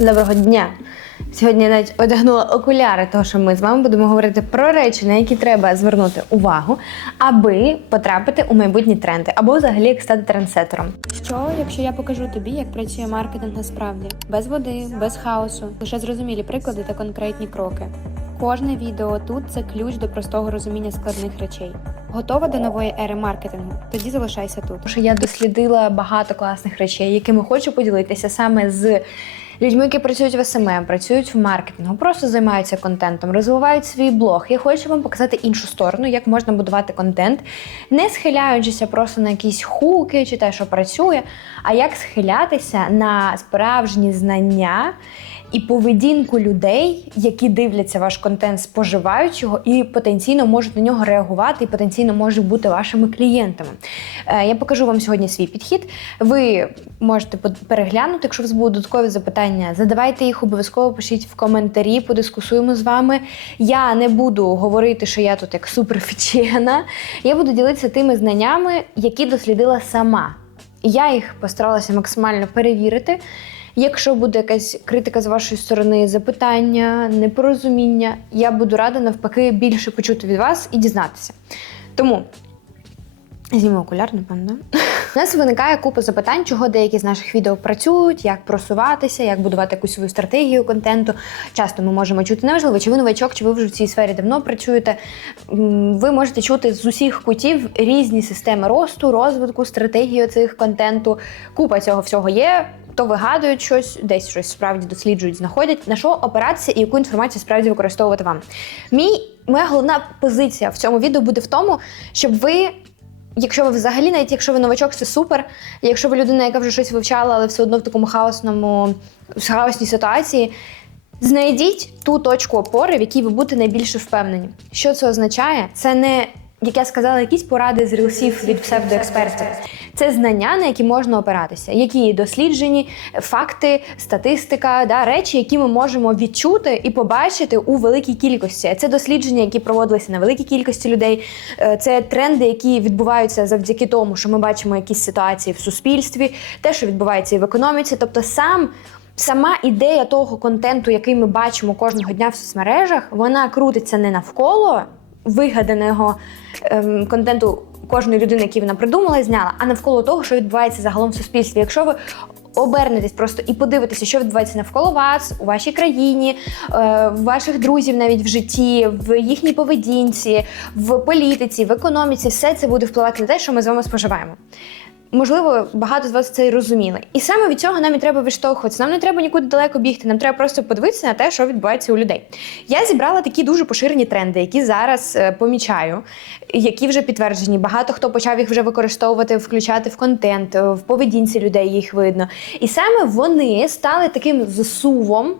Доброго дня! Сьогодні я навіть одягнула окуляри, тому що ми з вами будемо говорити про речі, на які треба звернути увагу, аби потрапити у майбутні тренди, або взагалі як стати трендсетером. Що, якщо я покажу тобі, як працює маркетинг насправді? Без води, без хаосу, лише зрозумілі приклади та конкретні кроки. Кожне відео тут це ключ до простого розуміння складних речей. Готова до нової ери маркетингу? Тоді залишайся тут. Що я дослідила багато класних речей, якими хочу поділитися саме з людьми, які працюють в СММ, працюють в маркетингу, просто займаються контентом, розвивають свій блог. Я хочу вам показати іншу сторону, як можна будувати контент, не схиляючися просто на якісь хуки чи те, що працює, а як схилятися на справжні знання. І поведінку людей, які дивляться ваш контент, споживають його і потенційно можуть на нього реагувати, і потенційно можуть бути вашими клієнтами. Е, Я покажу вам сьогодні свій підхід. Ви можете переглянути, якщо у вас будуть додаткові запитання, задавайте їх обов'язково, пишіть в коментарі, подискусуємо з вами. Я не буду говорити, що я тут як суперфічена. Я буду ділитися тими знаннями, які дослідила сама. Я їх постаралася максимально перевірити. Якщо буде якась критика з вашої сторони, запитання, непорозуміння, я буду рада навпаки більше почути від вас і дізнатися. Тому зніму окуляр, напевно. да? У нас виникає купа запитань, чого деякі з наших відео працюють, як просуватися, як будувати якусь свою стратегію контенту. Часто ми можемо чути неважливо, чи ви новачок, чи ви вже в цій сфері давно працюєте. Ви можете чути з усіх кутів різні системи росту, розвитку, стратегію цих контенту. Купа цього всього є. То вигадують щось, десь щось справді досліджують, знаходять, на що опиратися і яку інформацію справді використовувати вам. Мій моя головна позиція в цьому відео буде в тому, щоб ви Якщо ви взагалі, навіть якщо ви новачок, це супер. Якщо ви людина, яка вже щось вивчала, але все одно в такому хаосному хаосній ситуації, знайдіть ту точку опори, в якій ви будете найбільше впевнені. Що це означає? Це не як я сказала, якісь поради з рілсів від псевдоекспертів. Це знання, на які можна опиратися, які досліджені, факти, статистика, да, речі, які ми можемо відчути і побачити у великій кількості. Це дослідження, які проводилися на великій кількості людей. Е, Це тренди, які відбуваються завдяки тому, що ми бачимо якісь ситуації в суспільстві, те, що відбувається і в економіці. Тобто, сам Сама ідея того контенту, який ми бачимо кожного дня в соцмережах, вона крутиться не навколо вигаданого ем, контенту кожної людини, який вона придумала і зняла, а навколо того, що відбувається загалом в суспільстві. Якщо ви обернетесь просто і подивитеся, що відбувається навколо вас, у вашій країні, е, ваших друзів навіть в житті, в їхній поведінці, в політиці, в економіці, все це буде впливати на те, що ми з вами споживаємо. Можливо, багато з вас це і розуміли. І саме від цього нам і треба виштовхуватися. Нам не треба нікуди далеко бігти, нам треба просто подивитися на те, що відбувається у людей. Я зібрала такі дуже поширені тренди, які зараз е, помічаю, які вже підтверджені. Багато хто почав їх вже використовувати, включати в контент, е, в поведінці людей їх видно. І саме вони стали таким засувом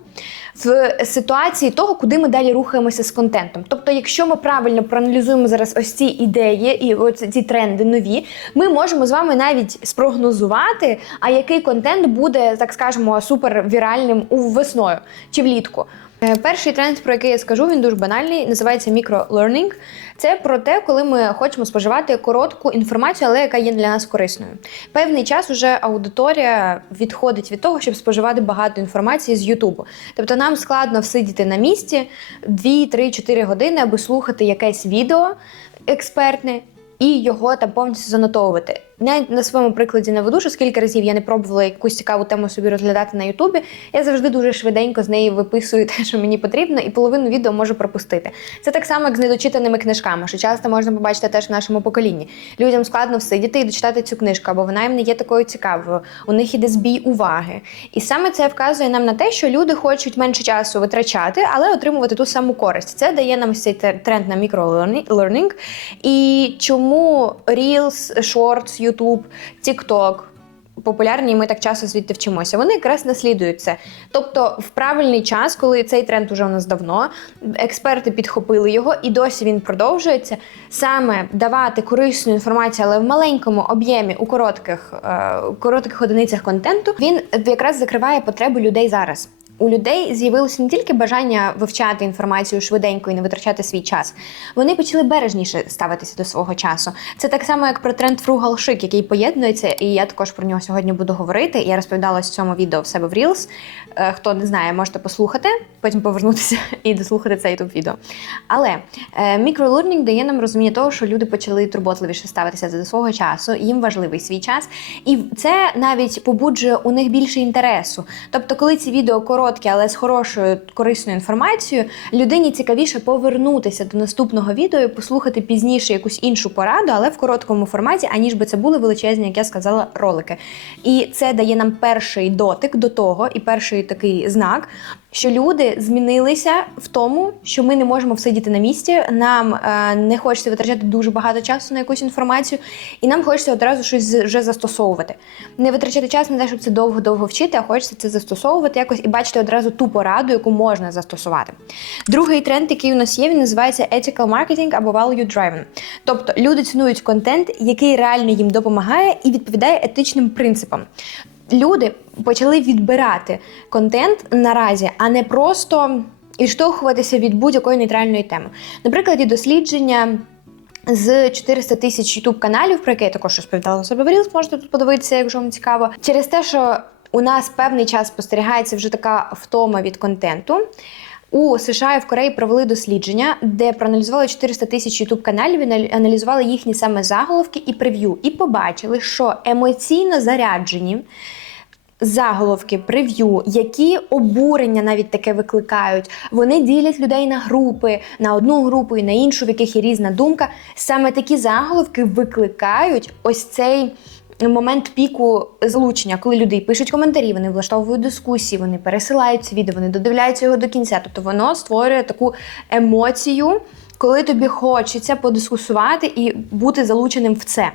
в ситуації того, куди ми далі рухаємося з контентом. Тобто, якщо ми правильно проаналізуємо зараз ось ці ідеї і ось ці тренди нові, ми можемо з вами навіть спрогнозувати, а який контент буде, так скажемо, супервіральним у весною чи влітку. Е, Перший тренд, про який я скажу, він дуже банальний, називається мікролернінг. Це про те, коли ми хочемо споживати коротку інформацію, але яка є для нас корисною. Певний час вже аудиторія відходить від того, щоб споживати багато інформації з Ютубу. Тобто нам складно всидіти на місці 2, 3, 4 години, аби слухати якесь відео експертне і його там повністю занотовувати. Навіть на своєму прикладі наведу, що скільки разів я не пробувала якусь цікаву тему собі розглядати на Ютубі, я завжди дуже швиденько з неї виписую те, що мені потрібно, і половину відео можу пропустити. Це так само, як з недочитаними книжками, що часто можна побачити теж в нашому поколінні. Людям складно всидіти і дочитати цю книжку, або вона їм не є такою цікавою. У них іде збій уваги. І саме це вказує нам на те, що люди хочуть менше часу витрачати, але отримувати ту саму користь. Це дає нам цей тренд на мікролернінг. І чому Reels, Shorts, YouTube, TikTok популярні, і ми так часто звідти вчимося. Вони якраз наслідують це. Тобто, в правильний час, коли цей тренд уже у нас давно, експерти підхопили його, і досі він продовжується. Саме давати корисну інформацію, але в маленькому об'ємі у коротких, е, коротких одиницях контенту, він якраз закриває потребу людей зараз. У людей з'явилося не тільки бажання вивчати інформацію швиденько і не витрачати свій час. Вони почали бережніше ставитися до свого часу. Це так само, як про тренд Frugal Chic, який поєднується, і я також про нього сьогодні буду говорити. Я розповідала в цьому відео в себе в Reels. Е, Хто не знає, можете послухати, потім повернутися і дослухати це youtube відео. Але е, мікролернінг дає нам розуміння того, що люди почали турботливіше ставитися до свого часу, їм важливий свій час, і це навіть побуджує у них більше інтересу. Тобто, коли ці відео короткі, але з хорошою корисною інформацією, людині цікавіше повернутися до наступного відео і послухати пізніше якусь іншу пораду, але в короткому форматі, аніж би це були величезні, як я сказала, ролики. І це дає нам перший дотик до того, і перший такий знак. Що люди змінилися в тому, що ми не можемо всидіти на місці, нам е, не хочеться витрачати дуже багато часу на якусь інформацію, і нам хочеться одразу щось вже застосовувати. Не витрачати час на те, щоб це довго-довго вчити, а хочеться це застосовувати якось і бачити одразу ту пораду, яку можна застосувати. Другий тренд, який у нас є, він називається ethical marketing або value driven. Тобто люди цінують контент, який реально їм допомагає і відповідає етичним принципам. Люди почали відбирати контент наразі, а не просто відштовхуватися від будь-якої нейтральної теми. Наприклад, є дослідження. З 400 тисяч ютуб каналів, про які я також розповідала себе в Reels, можете тут подивитися, якщо вам цікаво. Через те, що у нас певний час спостерігається вже така втома від контенту. У США і в Кореї провели дослідження, де проаналізували 400 тисяч ютуб каналів і аналізували їхні саме заголовки і прев'ю, і побачили, що емоційно заряджені заголовки, прев'ю, які обурення навіть таке викликають. Вони ділять людей на групи, на одну групу і на іншу, в яких є різна думка. Саме такі заголовки викликають ось цей. Момент піку залучення, коли люди пишуть коментарі, вони влаштовують дискусії, вони пересилають ці відео, вони додивляються його до кінця. Тобто воно створює таку емоцію, коли тобі хочеться подискусувати і бути залученим в це.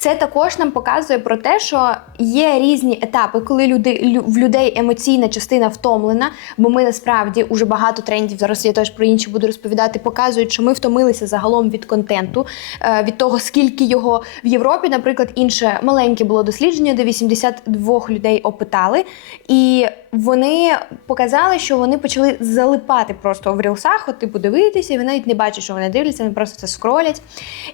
Це також нам показує про те, що є різні етапи, коли люди лю- в людей емоційна частина втомлена, бо ми насправді уже багато трендів зараз я теж про інші буду розповідати. Показують, що ми втомилися загалом від контенту, е, від того, скільки його в Європі, наприклад, інше маленьке було дослідження, де 82 людей опитали, і вони показали, що вони почали залипати просто в рілсах, от типу дивитися, і вони навіть не бачать, що вони дивляться, вони просто це скролять.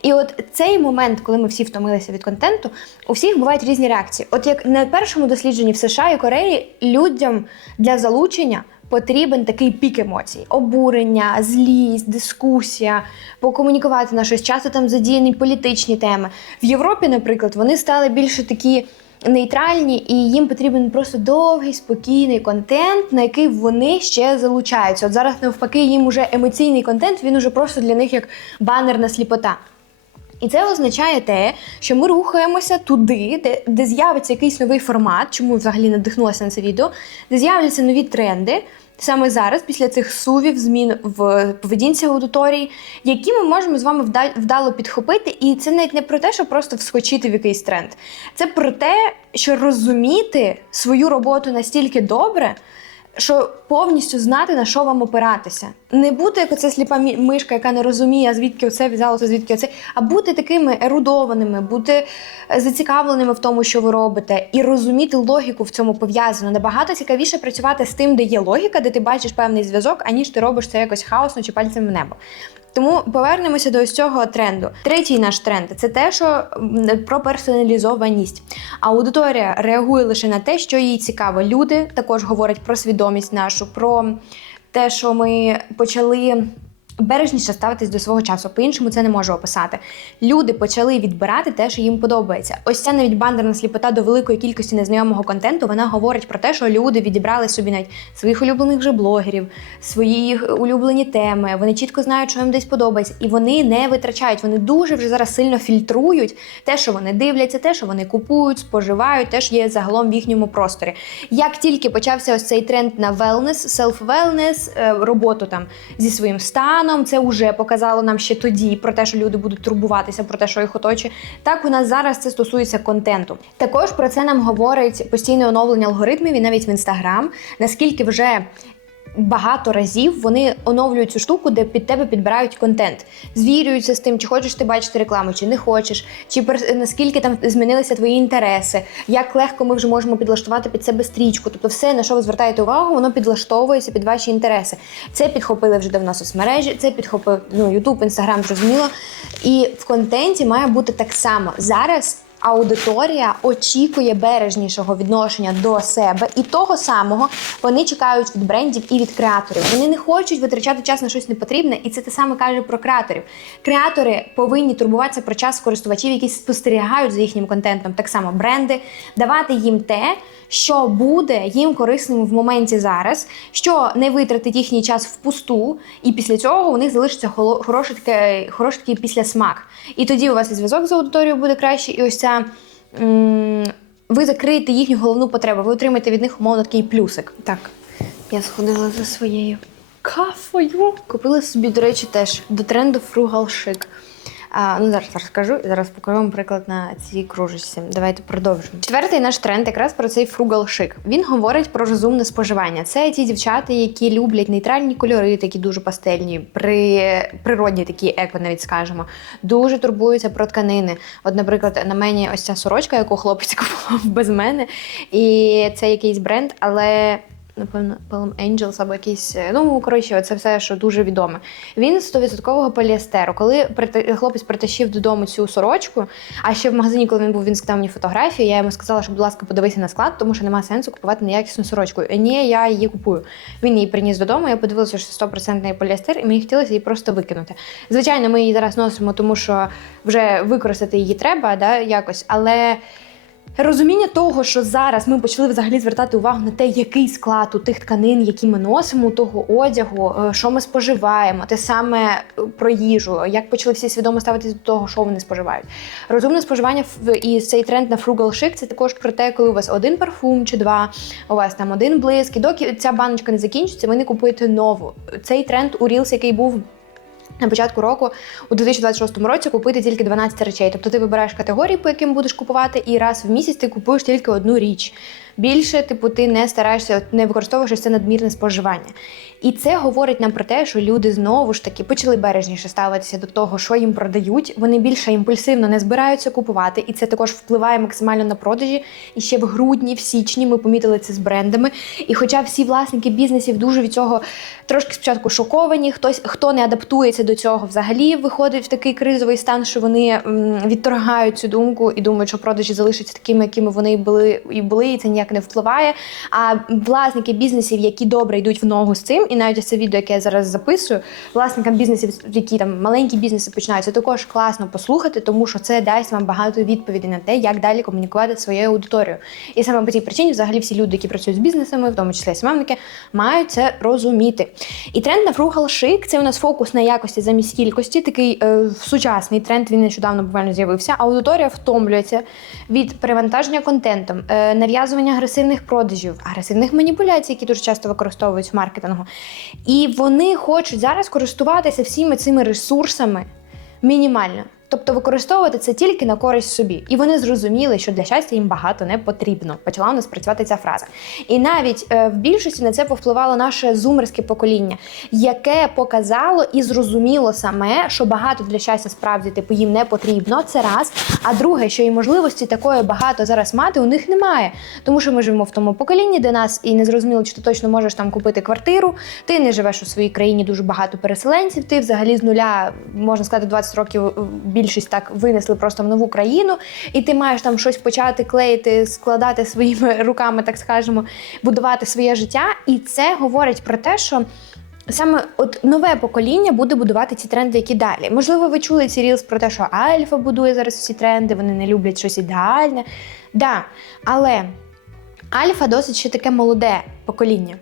І от цей момент, коли ми всі втомилися від контенту, у всіх бувають різні реакції. От як на першому дослідженні в США і Кореї людям для залучення. Потрібен такий пік емоцій: обурення, злість, дискусія, покомунікувати на щось. Часто там задіяні політичні теми. В Європі, наприклад, вони стали більше такі нейтральні, і їм потрібен просто довгий, спокійний контент, на який вони ще залучаються. От зараз навпаки, їм уже емоційний контент, він уже просто для них як банерна сліпота. І це означає те, що ми рухаємося туди, де, де з'явиться якийсь новий формат, чому взагалі надихнулася на це відео, де з'являться нові тренди. Саме зараз, після цих сувів, змін в поведінці аудиторії, які ми можемо з вами вда- вдало підхопити. І це навіть не про те, щоб просто вскочити в якийсь тренд. Це про те, що розуміти свою роботу настільки добре, що повністю знати, на що вам опиратися. Не бути як оця сліпа мишка, яка не розуміє, звідки оце взялося, звідки оце, а бути такими ерудованими, бути е, зацікавленими в тому, що ви робите, і розуміти логіку в цьому пов'язано. Набагато цікавіше працювати з тим, де є логіка, де ти бачиш певний зв'язок, аніж ти робиш це якось хаосно чи пальцем в небо. Тому повернемося до ось цього тренду. Третій наш тренд це те, що про персоналізованість. Аудиторія реагує лише на те, що їй цікаво. Люди також говорять про свідомість нашу, про те, що ми почали. Бережніше ставитись до свого часу, по-іншому це не можу описати. Люди почали відбирати те, що їм подобається. Ось ця навіть бандерна сліпота до великої кількості незнайомого контенту. Вона говорить про те, що люди відібрали собі навіть своїх улюблених вже блогерів, свої улюблені теми. Вони чітко знають, що їм десь подобається, і вони не витрачають. Вони дуже вже зараз сильно фільтрують те, що вони дивляться, те, що вони купують, споживають, теж є загалом в їхньому просторі. Як тільки почався ось цей тренд на wellness, self-wellness, е, роботу там зі своїм станом, це вже показало нам ще тоді про те, що люди будуть турбуватися про те, що їх оточує. Так у нас зараз це стосується контенту. Також про це нам говорить постійне оновлення алгоритмів і навіть в інстаграм, наскільки вже багато разів вони оновлюють цю штуку, де під тебе підбирають контент, звірюються з тим, чи хочеш ти бачити рекламу, чи не хочеш, чи наскільки там змінилися твої інтереси, як легко ми вже можемо підлаштувати під себе стрічку. Тобто, все, на що ви звертаєте увагу, воно підлаштовується під ваші інтереси. Це підхопили вже давно соцмережі, це підхопив ну, YouTube, Instagram, зрозуміло. І в контенті має бути так само зараз. Аудиторія очікує бережнішого відношення до себе і того самого вони чекають від брендів і від креаторів. Вони не хочуть витрачати час на щось непотрібне, і це те саме каже про креаторів. Креатори повинні турбуватися про час користувачів, які спостерігають за їхнім контентом. Так само бренди, давати їм те, що буде їм корисним в моменті зараз, що не витратить їхній час впусту, і після цього у них залишиться хороший таке, хороший такий післясмак. І тоді у вас і зв'язок з аудиторією буде кращий, і ось ця. Ви закриєте їхню головну потребу, ви отримаєте від них умовно такий плюсик. Так, я сходила за своєю кафою. Купила собі, до речі, теж до тренду фругалшик. А, ну, зараз розкажу і зараз покажу вам приклад на цій кружечці. Давайте продовжимо. Четвертий наш тренд якраз про цей frugal chic. Він говорить про розумне споживання. Це ті дівчата, які люблять нейтральні кольори, такі дуже пастельні, при... природні такі еко, навіть скажемо. Дуже турбуються про тканини. От, наприклад, на мені ось ця сорочка, яку хлопець купував без мене, і це якийсь бренд, але напевно, Palm Angels або якийсь. е, Ну, коротше, це все, що дуже відоме. Він з 100% поліестеру. Коли хлопець притащив додому цю сорочку, а ще в магазині, коли він був, він скидав мені фотографію, я йому сказала, що, будь ласка, подивися на склад, тому що немає сенсу купувати неякісну сорочку. «Е, Ні, я її купую. Він її приніс додому, я подивилася, що 100% поліестер, і мені хотілося її просто викинути. Звичайно, ми її зараз носимо, тому що вже використати її треба, да, якось, але. Розуміння того, що зараз ми почали взагалі звертати увагу на те, який склад у тих тканин, які ми носимо, у того одягу, е, що ми споживаємо, те саме е, про їжу, як почали всі свідомо ставитись до того, що вони споживають. Розумне споживання і цей тренд на frugal chic – це також про те, коли у вас один парфум чи два, у вас там один блиск, і доки ця баночка не закінчиться, ви не купуєте нову. Цей тренд у Reels, який був на початку року, у 2026 році, купити тільки 12 речей. Тобто ти вибираєш категорії, по яким будеш купувати, і раз в місяць ти купуєш тільки одну річ. Більше, типу, ти не стараєшся, не використовуєш це надмірне споживання. І це говорить нам про те, що люди знову ж таки почали бережніше ставитися до того, що їм продають. Вони більше імпульсивно не збираються купувати, і це також впливає максимально на продажі. І ще в грудні, в січні ми помітили це з брендами. І хоча всі власники бізнесів дуже від цього трошки спочатку шоковані, хтось хто не адаптується до цього, взагалі виходить в такий кризовий стан, що вони відторгають цю думку і думають, що продажі залишаться такими, якими вони були, і були, і це ніяк не впливає. А власники бізнесів, які добре йдуть в ногу з цим, і навіть це відео, яке я зараз записую, власникам бізнесів, які там маленькі бізнеси починаються, також класно послухати, тому що це дасть вам багато відповідей на те, як далі комунікувати своєю аудиторією. І саме по цій причині, взагалі, всі люди, які працюють з бізнесами, в тому числі СММники, мають це розуміти. І тренд на frugal chic – це у нас фокус на якості замість кількості. Такий е, сучасний тренд. Він нещодавно буквально з'явився. Аудиторія втомлюється від перевантаження контентом, е, нав'язування агресивних продажів, агресивних маніпуляцій, які дуже часто використовують в маркетингу. І вони хочуть зараз користуватися всіми цими ресурсами мінімально. Тобто використовувати це тільки на користь собі. І вони зрозуміли, що для щастя їм багато не потрібно. Почала у нас працювати ця фраза. І навіть е, в більшості на це повпливало наше зумерське покоління, яке показало і зрозуміло саме, що багато для щастя справді типу їм не потрібно. Це раз. А друге, що і можливості такої багато зараз мати у них немає. Тому що ми живемо в тому поколінні, де нас і не зрозуміло, чи ти точно можеш там купити квартиру. Ти не живеш у своїй країні дуже багато переселенців. Ти взагалі з нуля можна сказати 20 років. Більшість так винесли просто в нову країну, і ти маєш там щось почати клеїти, складати своїми руками, так скажемо, будувати своє життя. І це говорить про те, що. Саме от нове покоління буде будувати ці тренди, які далі. Можливо, ви чули ці рілс про те, що Альфа будує зараз всі тренди, вони не люблять щось ідеальне. Да, але Альфа досить ще таке молоде покоління.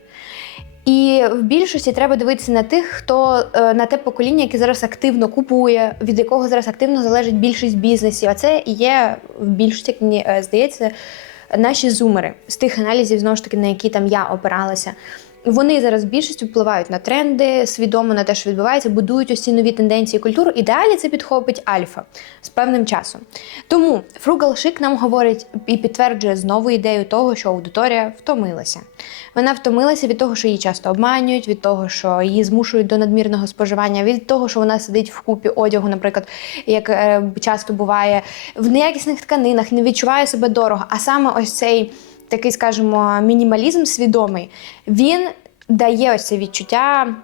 І в більшості треба дивитися на тих, хто е, на те покоління, яке зараз активно купує, від якого зараз активно залежить більшість бізнесів. А це є в більшості, як мені е, здається, наші зумери з тих аналізів, знову ж таки, на які там я опиралася. Вони зараз в більшості впливають на тренди, свідомо на те, що відбувається, будують ці нові тенденції культуру. І далі це підхопить альфа з певним часом. Тому Frugal Chic нам говорить і підтверджує знову ідею того, що аудиторія втомилася. Вона втомилася від того, що її часто обманюють, від того, що її змушують до надмірного споживання, від того, що вона сидить в купі одягу, наприклад, як е, часто буває, в неякісних тканинах, не відчуває себе дорого. А саме ось цей такий, скажімо, мінімалізм свідомий, він дає ось це відчуття.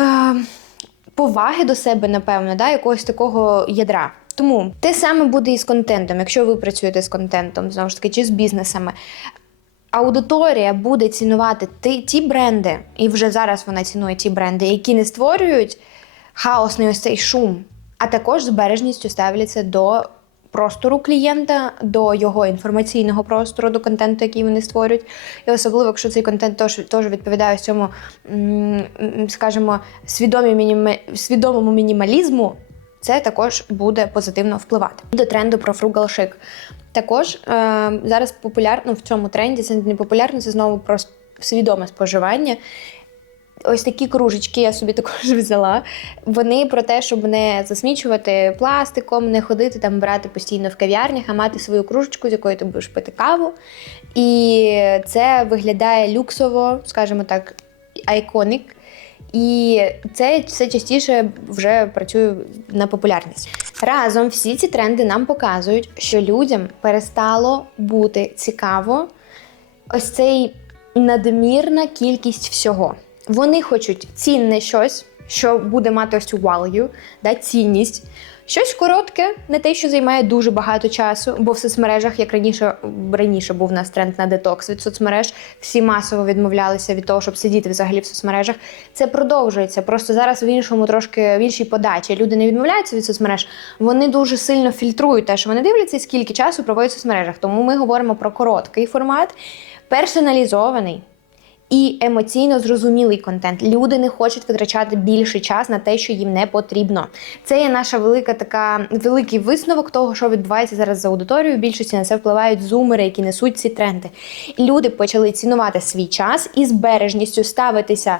е, поваги до себе, напевно, да, якогось такого ядра. Тому те саме буде і з контентом, якщо ви працюєте з контентом, знову ж таки, чи з бізнесами. Аудиторія буде цінувати ті, ті бренди, і вже зараз вона цінує ті бренди, які не створюють хаосний ось цей шум, а також з бережністю ставляться до простору клієнта, до його інформаційного простору, до контенту, який вони створюють. І особливо, якщо цей контент теж, відповідає цьому, скажімо, свідомому мінімалізму, це також буде позитивно впливати. До тренду про frugal chic. Також е, зараз популярно в цьому тренді це не популярно, це знову про свідоме споживання. Ось такі кружечки я собі також взяла. Вони про те, щоб не засмічувати пластиком, не ходити там брати постійно в кав'ярнях, а мати свою кружечку, з якої ти будеш пити каву. І це виглядає люксово, скажімо так, айконик. І це все частіше вже працює на популярність. Разом всі ці тренди нам показують, що людям перестало бути цікаво ось цей надмірна кількість всього. Вони хочуть цінне щось, що буде мати ось цю value, да, цінність. Щось коротке, не те, що займає дуже багато часу, бо в соцмережах, як раніше раніше був у нас тренд на детокс від соцмереж, всі масово відмовлялися від того, щоб сидіти взагалі в соцмережах. Це продовжується. Просто зараз в іншому трошки в іншій подачі. Люди не відмовляються від соцмереж, вони дуже сильно фільтрують те, що вони дивляться, скільки часу проводять в соцмережах. Тому ми говоримо про короткий формат, персоналізований. І емоційно зрозумілий контент. Люди не хочуть витрачати більше час на те, що їм не потрібно. Це є наша велика така великий висновок того, що відбувається зараз за аудиторією. Більшості на це впливають зумери, які несуть ці тренди. Люди почали цінувати свій час і з бережністю ставитися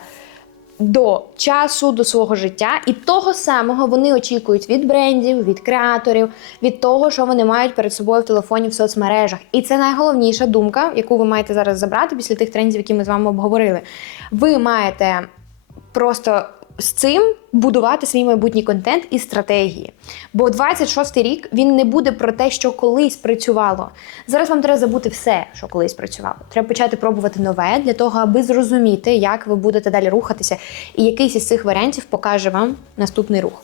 до часу, до свого життя, і того самого вони очікують від брендів, від креаторів, від того, що вони мають перед собою в телефоні в соцмережах. І це найголовніша думка, яку ви маєте зараз забрати після тих трендів, які ми з вами обговорили. Ви маєте просто з цим будувати свій майбутній контент і стратегії. Бо 26-й рік він не буде про те, що колись працювало. Зараз вам треба забути все, що колись працювало. Треба почати пробувати нове для того, аби зрозуміти, як ви будете далі рухатися, і якийсь із цих варіантів покаже вам наступний рух.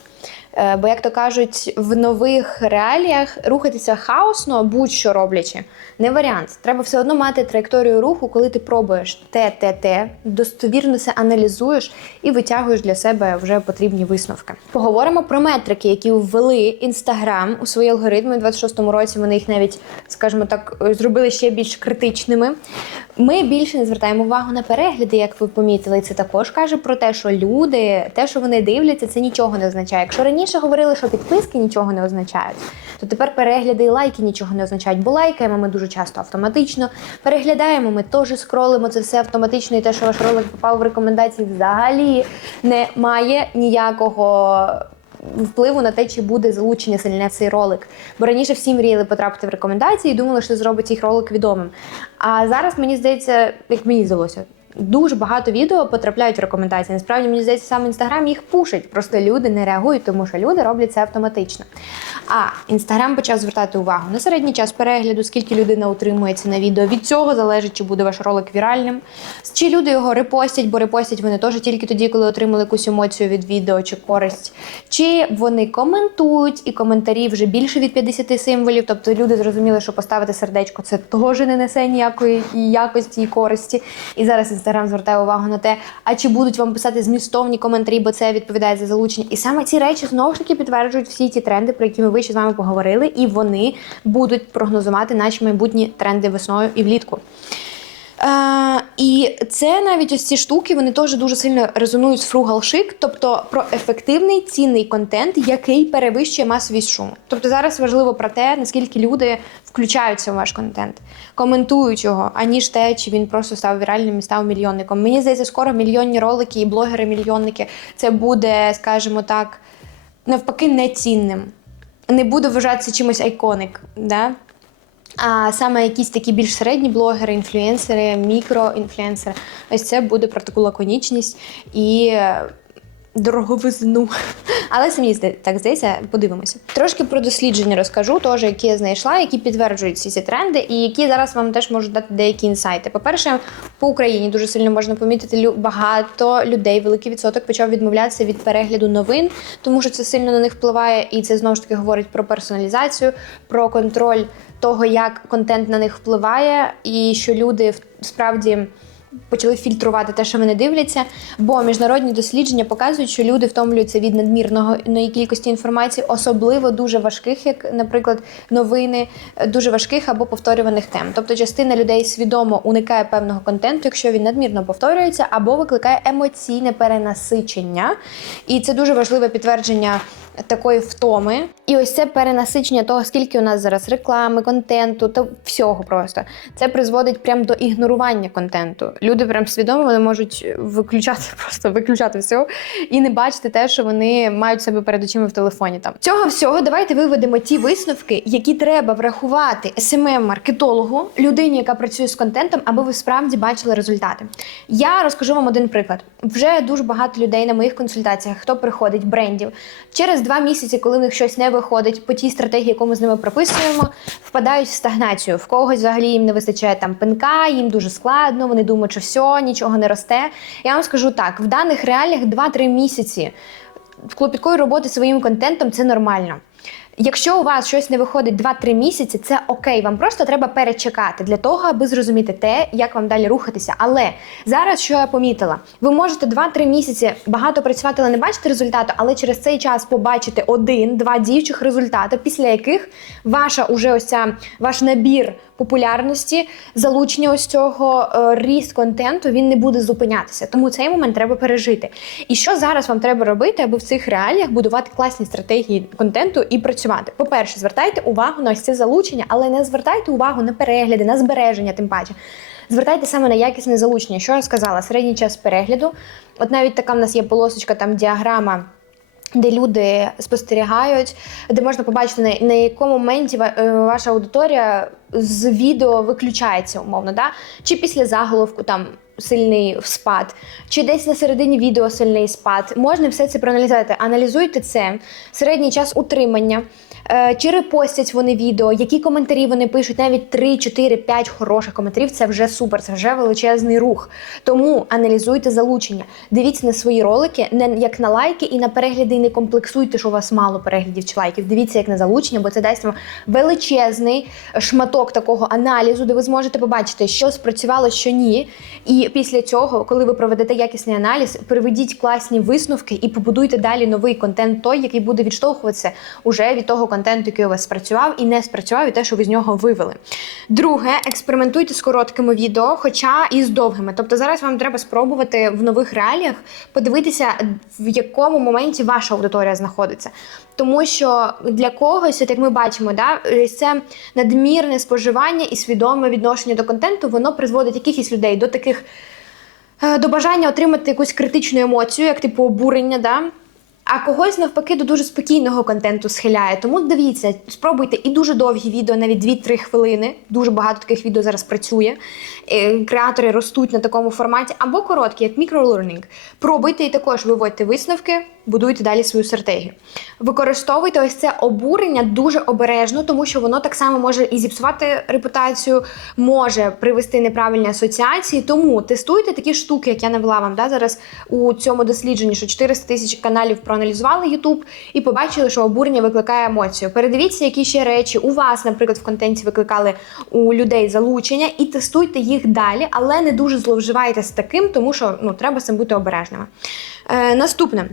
Е, Бо, як то кажуть, в нових реаліях рухатися хаосно, будь-що роблячи, не варіант. Треба все одно мати траєкторію руху, коли ти пробуєш те, те, те, достовірно це аналізуєш і витягуєш для себе вже потрібні висновки. Поговоримо про метрики, які ввели Інстаграм у свої алгоритми. У 26-му році вони їх навіть, скажімо так, зробили ще більш критичними. Ми більше не звертаємо увагу на перегляди, як ви помітили. Це також каже про те, що люди, те, що вони дивляться, це нічого не означає. Якщо раніше говорили, що підписки нічого не означають, то тепер перегляди і лайки нічого не означають, бо лайкаємо ми дуже часто автоматично. Переглядаємо, ми теж скролимо це все автоматично, і те, що ваш ролик попав в рекомендації, взагалі не має ніякого. Впливу на те, чи буде залучення сильне в цей ролик. Бо раніше всі мріяли потрапити в рекомендації і думали, що зробить їх ролик відомим. А зараз мені здається, як мені здалося, дуже багато відео потрапляють в рекомендації. Насправді мені здається, саме інстаграм їх пушить. Просто люди не реагують, тому що люди роблять це автоматично. А інстаграм почав звертати увагу на середній час перегляду, скільки людина утримується на відео. Від цього залежить, чи буде ваш ролик віральним, чи люди його репостять, бо репостять вони теж тільки тоді, коли отримали якусь емоцію від відео чи користь. Чи вони коментують, і коментарі вже більше від 50 символів. Тобто люди зрозуміли, що поставити сердечко це теж не несе ніякої якості і користі. І зараз інстаграм звертає увагу на те, а чи будуть вам писати змістовні коментарі, бо це відповідає за залучення. І саме ці речі знову ж таки підтверджують всі ті тренди, про які ми вище з вами поговорили, і вони будуть прогнозувати наші майбутні тренди весною і влітку. Е, і це навіть ось ці штуки вони теж дуже сильно резонують з Frugal Chic, тобто про ефективний цінний контент, який перевищує масовість шуму. Тобто зараз важливо про те, наскільки люди включаються в ваш контент, коментують його, аніж те, чи він просто став віральним і став мільйонником. Мені здається, скоро мільйонні ролики і блогери-мільйонники це буде, скажімо так, навпаки, нецінним. Не буде вважатися чимось айконик. Да? А саме якісь такі більш середні блогери, інфлюенсери, мікроінфлюенсери, ось це буде про таку лаконічність і дороговизну. Але самі так здається, подивимося. Трошки про дослідження розкажу, теж, які я знайшла, які підтверджують всі ці тренди, і які зараз вам теж можуть дати деякі інсайти. По-перше, по Україні дуже сильно можна помітити багато людей, великий відсоток почав відмовлятися від перегляду новин, тому що це сильно на них впливає, і це знову ж таки говорить про персоналізацію, про контроль того, як контент на них впливає, і що люди справді. Почали фільтрувати те, що вони дивляться, бо міжнародні дослідження показують, що люди втомлюються від надмірної кількості інформації, особливо дуже важких, як, наприклад, новини, дуже важких або повторюваних тем. Тобто частина людей свідомо уникає певного контенту, якщо він надмірно повторюється, або викликає емоційне перенасичення. І це дуже важливе підтвердження такої втоми. І ось це перенасичення того, скільки у нас зараз реклами, контенту та всього просто. Це призводить прямо до ігнорування контенту. Люди прям свідомо вони можуть виключати, просто виключати все і не бачити те, що вони мають себе перед очима в телефоні. Там цього всього давайте виведемо ті висновки, які треба врахувати SMM-маркетологу, людині, яка працює з контентом, аби ви справді бачили результати. Я розкажу вам один приклад. Вже дуже багато людей на моїх консультаціях, хто приходить брендів через два місяці, коли в них щось не виходить по тій стратегії, яку ми з ними прописуємо, впадають в стагнацію. В когось взагалі їм не вистачає там пинка, їм дуже складно. Вони думають, що все, нічого не росте. Я вам скажу так: в даних реаліях 2-3 місяці клопіткої роботи своїм контентом це нормально. Якщо у вас щось не виходить 2-3 місяці, це окей. Вам просто треба перечекати для того, аби зрозуміти те, як вам далі рухатися. Але зараз, що я помітила, ви можете 2-3 місяці багато працювати, але не бачити результату, але через цей час побачити один-два діючих результати, після яких ваша уже ось ця ваш набір популярності, залучення ось цього е, ріст контенту, він не буде зупинятися. Тому цей момент треба пережити. І що зараз вам треба робити, аби в цих реаліях будувати класні стратегії контенту і працювати? По-перше, звертайте увагу на ось це залучення, але не звертайте увагу на перегляди, на збереження, тим паче. Звертайте саме на якісне залучення. Що я сказала? Середній час перегляду. От навіть така в нас є полосочка, там діаграма. Де люди спостерігають, де можна побачити на, на якому моменті е, ваша аудиторія з відео виключається, умовно, да? чи після заголовку там сильний спад, чи десь на середині відео сильний спад. Можна все це проаналізувати. Аналізуйте це, середній час утримання, е, чи репостять вони відео, які коментарі вони пишуть, навіть 3, 4, 5 хороших коментарів це вже супер, це вже величезний рух. Тому аналізуйте залучення. Дивіться на свої ролики, не як на лайки і на перегляди, і не комплексуйте, що у вас мало переглядів чи лайків. Дивіться як на залучення, бо це дасть вам величезний шматок такого аналізу, де ви зможете побачити, що спрацювало, що ні. І після цього, коли ви проведете якісний аналіз, приведіть класні висновки і побудуйте далі новий контент, той, який буде відштовхуватися уже від того контенту, який у вас спрацював і не спрацював, і те, що ви з нього вивели. Друге, експериментуйте з короткими відео, хоча і з довгими. Тобто зараз вам треба спробувати в нових реаліях подивитися, в якому моменті ваша аудиторія знаходиться. Тому що для когось, от як ми бачимо, да, це надмірне споживання і свідоме відношення до контенту, воно призводить якихось людей до таких до бажання отримати якусь критичну емоцію, як типу обурення, да? а когось навпаки до дуже спокійного контенту схиляє. Тому дивіться, спробуйте і дуже довгі відео, навіть 2-3 хвилини. Дуже багато таких відео зараз працює. Е, Креатори ростуть на такому форматі, або короткі, як мікролернінг. Пробуйте і також виводьте висновки, будуйте далі свою стратегію. Використовуйте ось це обурення дуже обережно, тому що воно так само може і зіпсувати репутацію, може привести неправильні асоціації. Тому тестуйте такі штуки, як я навела вам да, зараз у цьому дослідженні, що 400 тисяч каналів проаналізували YouTube і побачили, що обурення викликає емоцію. Передивіться, які ще речі у вас, наприклад, в контенті викликали у людей залучення, і тестуйте їх далі, але не дуже зловживайте з таким, тому що ну треба з цим бути обережними. Е, наступне.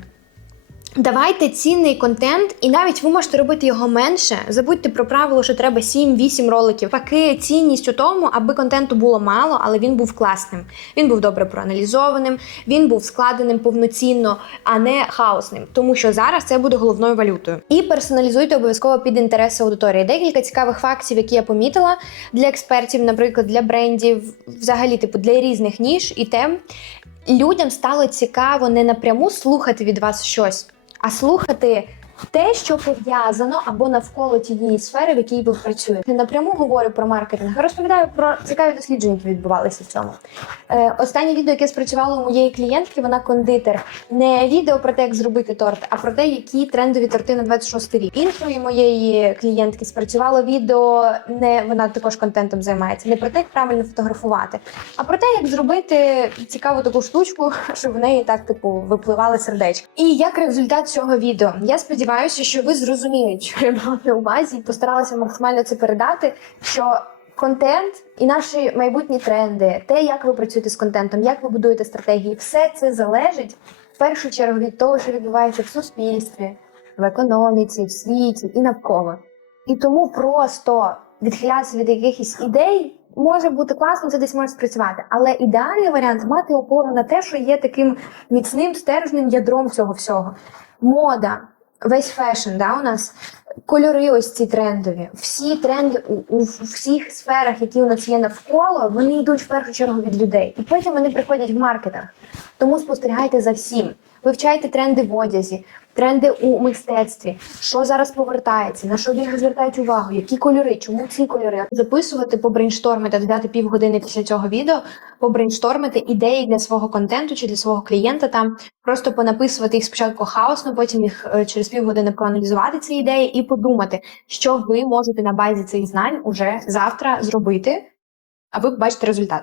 Давайте цінний контент, і навіть ви можете робити його менше. Забудьте про правило, що треба 7-8 роликів. Паки цінність у тому, аби контенту було мало, але він був класним. Він був добре проаналізованим, він був складеним повноцінно, а не хаосним. Тому що зараз це буде головною валютою. І персоналізуйте обов'язково під інтереси аудиторії. Декілька цікавих фактів, які я помітила для експертів, наприклад, для брендів, взагалі, типу, для різних ніж і тем. Людям стало цікаво не напряму слухати від вас щось, а слухати те, що пов'язано або навколо тієї сфери, в якій ви працюєте. Не напряму говорю про маркетинг, а розповідаю про цікаві дослідження, які відбувалися в цьому. Е, останнє відео, яке спрацювало у моєї клієнтки, вона кондитер. Не відео про те, як зробити торт, а про те, які трендові торти на 26 рік. Іншої моєї клієнтки спрацювало відео, не вона також контентом займається, не про те, як правильно фотографувати, а про те, як зробити цікаву таку штучку, щоб в неї так типу випливали сердечки. І як результат цього відео, я сподіваюся, що ви зрозуміли, що я мала на увазі, і постаралася максимально це передати. Що контент і наші майбутні тренди, те, як ви працюєте з контентом, як ви будуєте стратегії, все це залежить в першу чергу від того, що відбувається в суспільстві, в економіці, в світі і навколо. І тому просто відхилятися від якихось ідей може бути класно, це десь може спрацювати. Але ідеальний варіант мати опору на те, що є таким міцним стержнем ядром цього всього. Мода, весь фешн, да, у нас кольори, ось ці трендові. Всі тренди у, у всіх сферах, які у нас є навколо, вони йдуть в першу чергу від людей. І потім вони приходять в маркетах. Тому спостерігайте за всім. Вивчайте тренди в одязі, тренди у мистецтві, що зараз повертається, на що люди звертають увагу, які кольори, чому ці кольори. Записувати, побрейнштормити, додати півгодини після цього відео, побрейнштормити ідеї для свого контенту чи для свого клієнта там, просто понаписувати їх спочатку хаосно, потім їх е, через півгодини проаналізувати ці ідеї і подумати, що ви можете на базі цих знань уже завтра зробити, аби побачити результат.